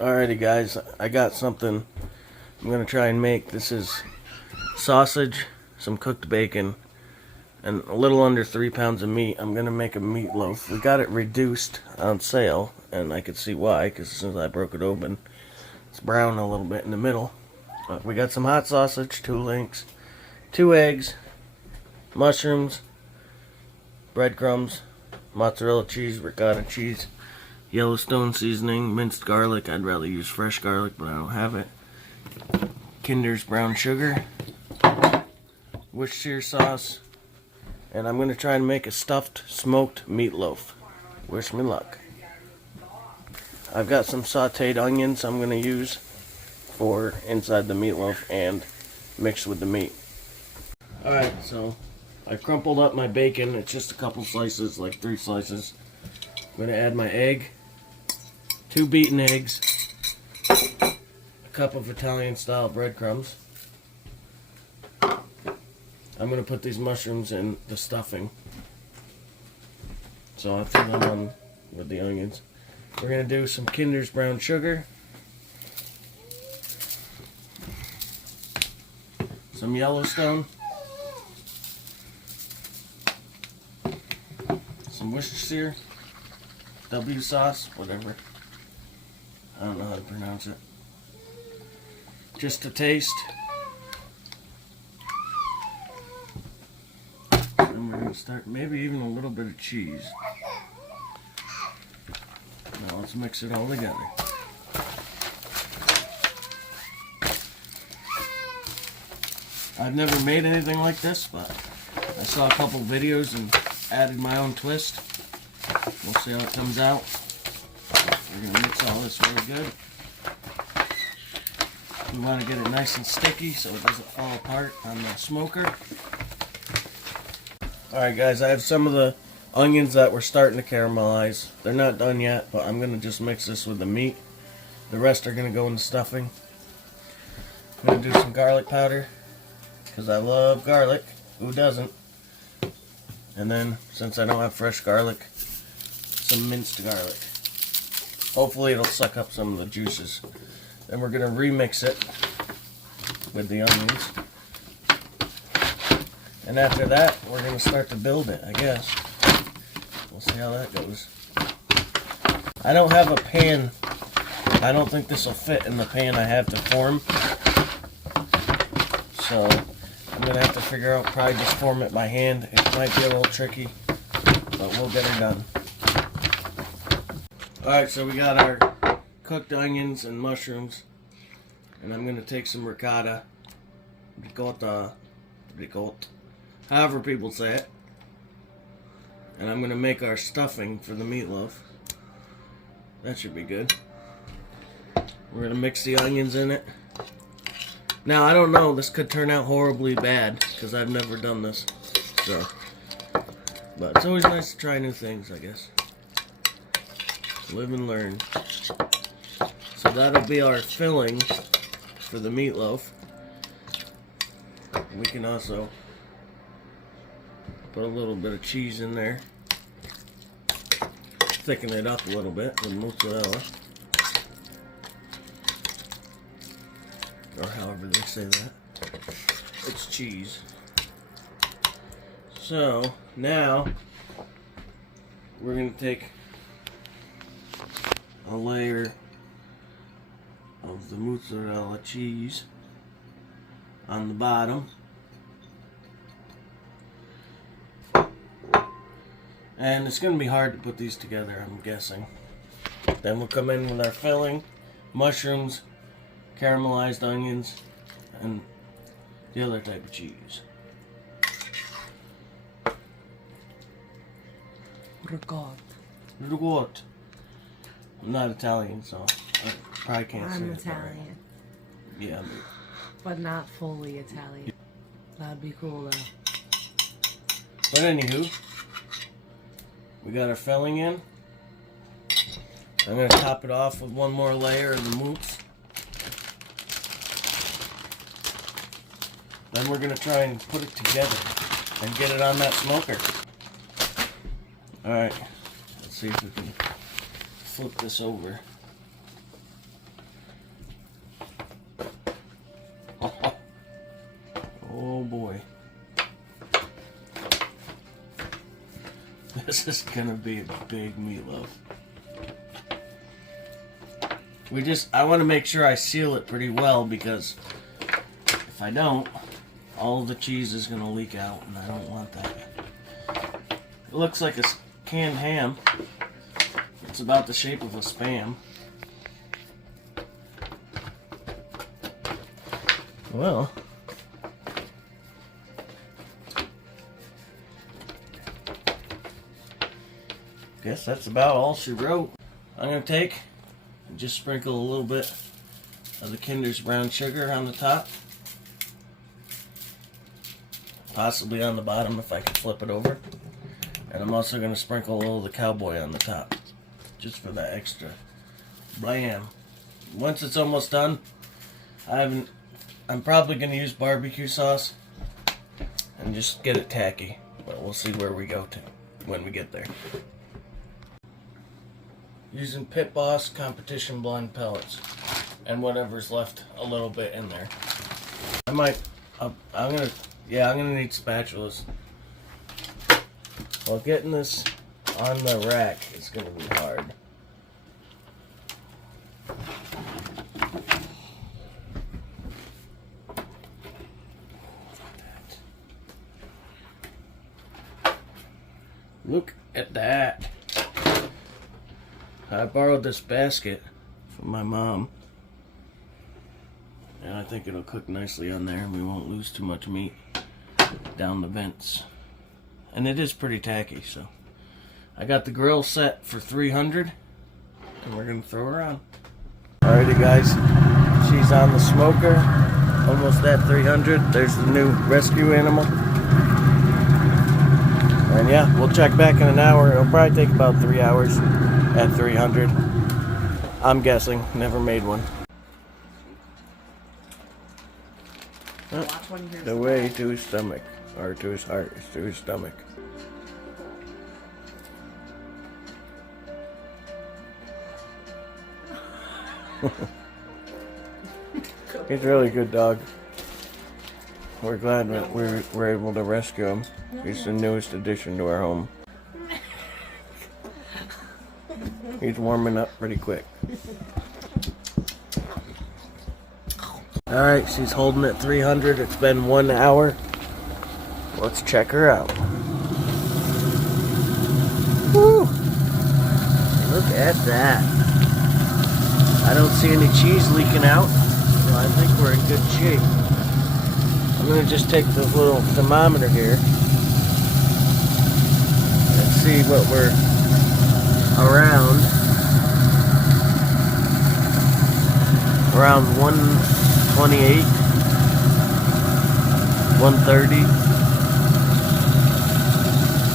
Alrighty guys, I got something I'm going to try and make. This is sausage, some cooked bacon, and a little under 3 pounds of meat. I'm going to make a meatloaf. We got it reduced on sale, and I could see why, because as soon as I broke it open, it's brown a little bit in the middle. But we got some hot sausage, 2 links, 2 eggs, mushrooms, breadcrumbs, mozzarella cheese, ricotta cheese, Yellowstone seasoning, minced garlic. I'd rather use fresh garlic, but I don't have it. Kinder's brown sugar, Worcestershire sauce, and I'm going to try and make a stuffed smoked meatloaf. Wish me luck. I've got some sauteed onions I'm going to use for inside the meatloaf and mixed with the meat. Alright, so I crumpled up my bacon. It's just a couple slices, like 3 slices. I'm going to add my egg, 2 beaten eggs, a cup of Italian style breadcrumbs. I'm going to put these mushrooms in the stuffing. So I threw them on with the onions. We're going to do some Kinder's brown sugar, some Yellowstone, some Worcestershire, W sauce, whatever. I don't know how to pronounce it. Just to taste. And we're going to start, maybe even a little bit of cheese. Now let's mix it all together. I've never made anything like this, but I saw a couple videos and added my own twist. We'll see how it comes out. We're going to mix all this really good. We want to get it nice and sticky so it doesn't fall apart on the smoker. Alright guys, I have some of the onions that were starting to caramelize. They're not done yet, but I'm going to just mix this with the meat. The rest are going to go in the stuffing. I'm going to do some garlic powder, because I love garlic. Who doesn't? And then, since I don't have fresh garlic, some minced garlic. Hopefully it'll suck up some of the juices. Then we're going to remix it with the onions. And after that, we're going to start to build it, I guess. We'll see how that goes. I don't have a pan. I don't think this will fit in the pan I have to form. So I'm going to have to figure out, probably just form it by hand. It might be a little tricky, but we'll get it done. Alright, so we got our cooked onions and mushrooms. And I'm going to take some ricotta, however people say it. And I'm going to make our stuffing for the meatloaf. That should be good. We're going to mix the onions in it. Now, I don't know, this could turn out horribly bad, because I've never done this. So, but it's always nice to try new things, I guess. Live and learn. So that'll be our filling for the meatloaf. We can also put a little bit of cheese in there. Thicken it up a little bit with mozzarella. Or however they say that. It's cheese. So, now we're going to take a layer of the mozzarella cheese on the bottom. And it's going to be hard to put these together, I'm guessing. Then we'll come in with our filling, mushrooms, caramelized onions, and the other type of cheese. Ricotta. Ricotta. I'm not Italian, so I probably can't say it. I'm Italian. Yeah, but not fully Italian. That'd be cool though. But anywho, we got our filling in. I'm going to top it off with one more layer of the mousse. Then we're going to try and put it together and get it on that smoker. Alright, let's see if we can flip this over. This is gonna be a big meatloaf. I want to make sure I seal it pretty well, because if I don't, all of the cheese is gonna leak out, and I don't want that. It looks like a canned ham. It's about the shape of a Spam. Well, guess that's about all she wrote. I'm gonna take and just sprinkle a little bit of the Kinder's brown sugar on the top, possibly on the bottom if I can flip it over. And I'm also gonna sprinkle a little of the cowboy on the top, just for that extra blam. Once it's almost done, I'm probably gonna use barbecue sauce and just get it tacky, but we'll see where we go to when we get there. Using Pit Boss Competition Blend pellets and whatever's left a little bit in there. I'm gonna need spatulas. Well, getting this on the rack is gonna be hard. Look at that. I borrowed this basket from my mom, and I think it'll cook nicely on there, and we won't lose too much meat down the vents. And it is pretty tacky, so I got the grill set for 300, and we're gonna throw her on. Alrighty guys, she's on the smoker, almost at 300. There's the new rescue animal. And yeah, we'll check back in an hour. It'll probably take about 3 hours at 300. I'm guessing. Never made one. The way to his stomach, or to his heart, is to his stomach. He's a really good dog. We're glad that we were able to rescue him. He's the newest addition to our home. He's warming up pretty quick. Alright, she's holding at 300. It's been 1 hour. Let's check her out. Woo! Look at that. I don't see any cheese leaking out, so I think we're in good shape. I'm going to just take this little thermometer here and see what we're around 128, 130.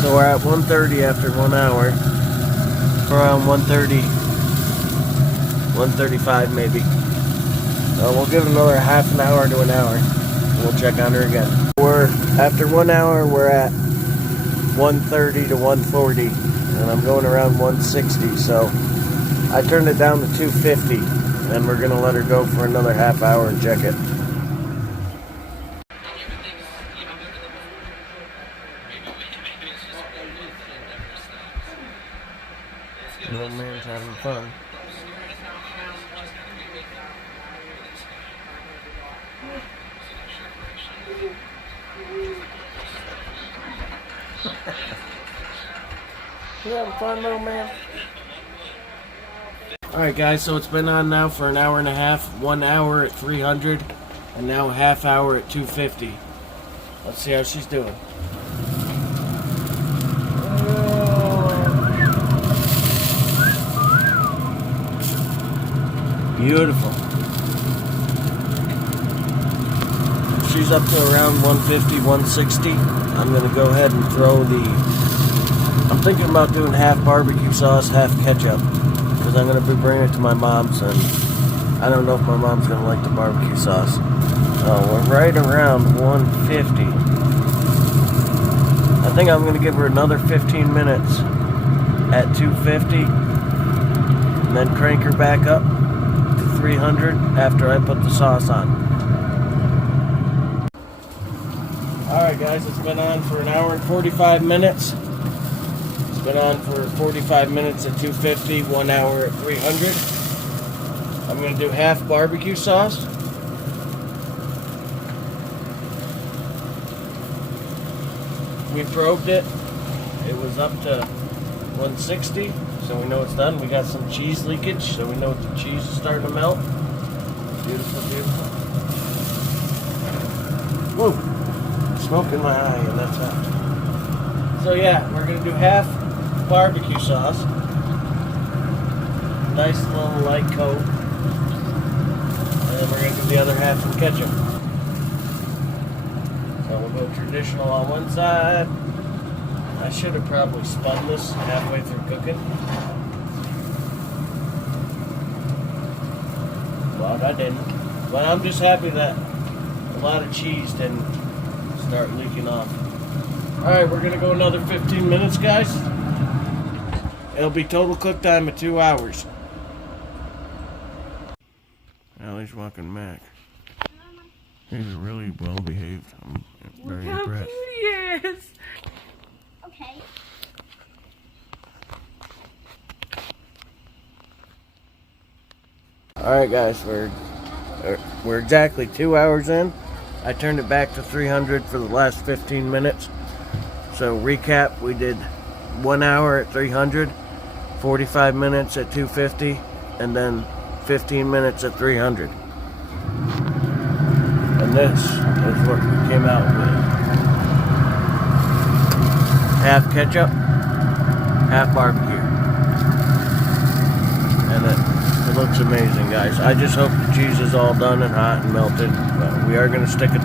So we're at 130 after 1 hour. Around 130, 135 maybe. We'll give it another half an hour to an hour. We'll check on her again. After 1 hour, we're at 130 to 140, and I'm going around 160. So I turned it down to 250, and we're gonna let her go for another half hour and check it. Little man's having fun. You having fun, little man? Alright guys, so it's been on now for an hour and a half. 1 hour at 300, and now a half hour at 250. Let's see how she's doing. Beautiful. She's up to around 150, 160. I'm going to go ahead and throw I'm thinking about doing half barbecue sauce, half ketchup, because I'm going to be bringing it to my mom's, and I don't know if my mom's going to like the barbecue sauce. So we're right around 150. I think I'm going to give her another 15 minutes at 250, and then crank her back up to 300 after I put the sauce on. Alright guys, it's been on for an hour and 45 minutes. been on for 45 minutes at 250, 1 hour at 300. I'm going to do half barbecue sauce. We probed it. It was up to 160, so we know it's done. We got some cheese leakage, so we know the cheese is starting to melt. Beautiful, beautiful. Whoa! Smoke in my eye, and that's hot. So yeah, we're gonna do half barbecue sauce. Nice little light coat. And then we're gonna do the other half in ketchup. So we'll go traditional on one side. I should have probably spun this halfway through cooking. But I didn't. But I'm just happy that a lot of cheese didn't start leaking off. Alright, we're going to go another 15 minutes, guys. It'll be total cook time of 2 hours. Allie's walking Mac. He's really well behaved. I'm very impressed. Look how cute he is. Okay. Alright guys, we're exactly 2 hours in. I turned it back to 300 for the last 15 minutes. So recap, we did 1 hour at 300, 45 minutes at 250, and then 15 minutes at 300. And this is what we came out with. Half ketchup, half barbecue. And it looks amazing, guys. I just hope the cheese is all done and hot and melted. But we are going to stick a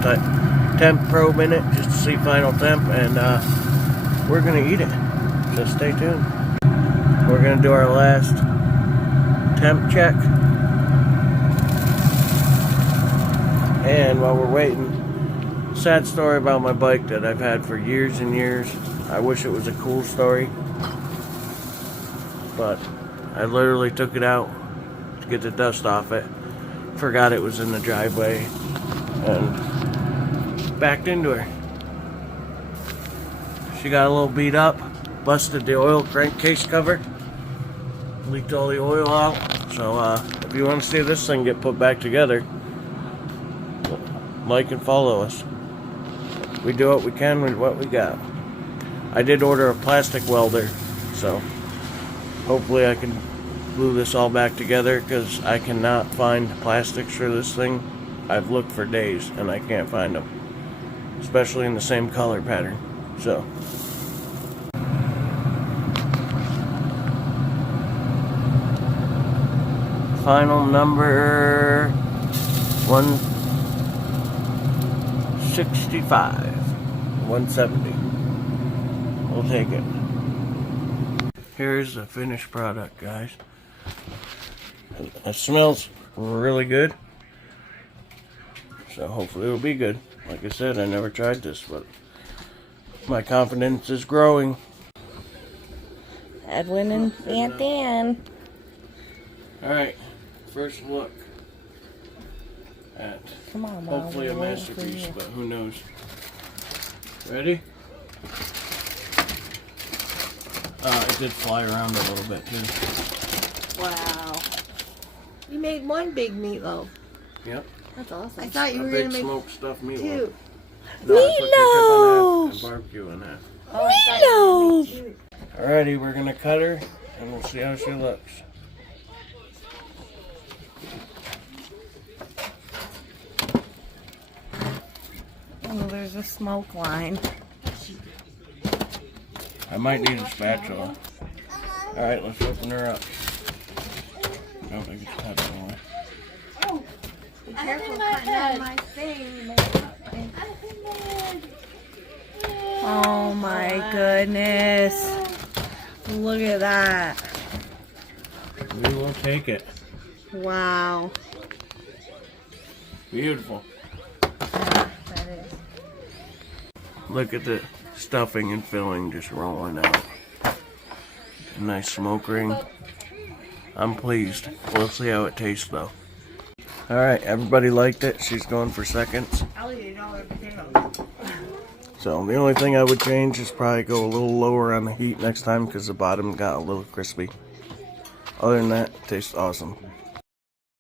temp probe in it just to see final temp, and we're going to eat it. So stay tuned. We're going to do our last temp check. And while we're waiting, sad story about my bike that I've had for years and years. I wish it was a cool story, but I literally took it out to get the dust off it, forgot it was in the driveway, and backed into her. She got a little beat up, busted the oil crankcase cover, leaked all the oil out. So if you want to see this thing get put back together, like and follow us. We do what we can with what we got. I did order a plastic welder, so hopefully I can glue this all back together, because I cannot find plastics for this thing. I've looked for days and I can't find them, especially in the same color pattern. So final number 165, 170. We'll take it. Here's the finished product, guys. It smells really good. So hopefully it'll be good. Like I said, I never tried this, but my confidence is growing. Edwin and Aunt Dan. Alright, first look at Come on, Mom. hopefully a we're waiting for masterpiece, you. but who knows. Ready? It did fly around a little bit too. Wow. You made one big meatloaf. Yep. That's awesome. I thought you A were big going to make smoked stuffed meatloaf. two. No, I put ketchup on half and barbecue on half. Meatloaf! Alrighty, we're gonna cut her and we'll see how she looks. Oh, there's a smoke line. I might need a spatula. Alright, let's open her up. Oh, I just cut it away. Be careful cutting out my thing. Oh my goodness. Look at that. We will take it. Wow. Beautiful. That is. Look at the stuffing and filling just rolling out. A nice smoke ring. I'm pleased. We'll see how it tastes though. Alright, everybody liked it. She's going for seconds. I'll eat all the potatoes. So the only thing I would change is probably go a little lower on the heat next time because the bottom got a little crispy. Other than that, it tastes awesome.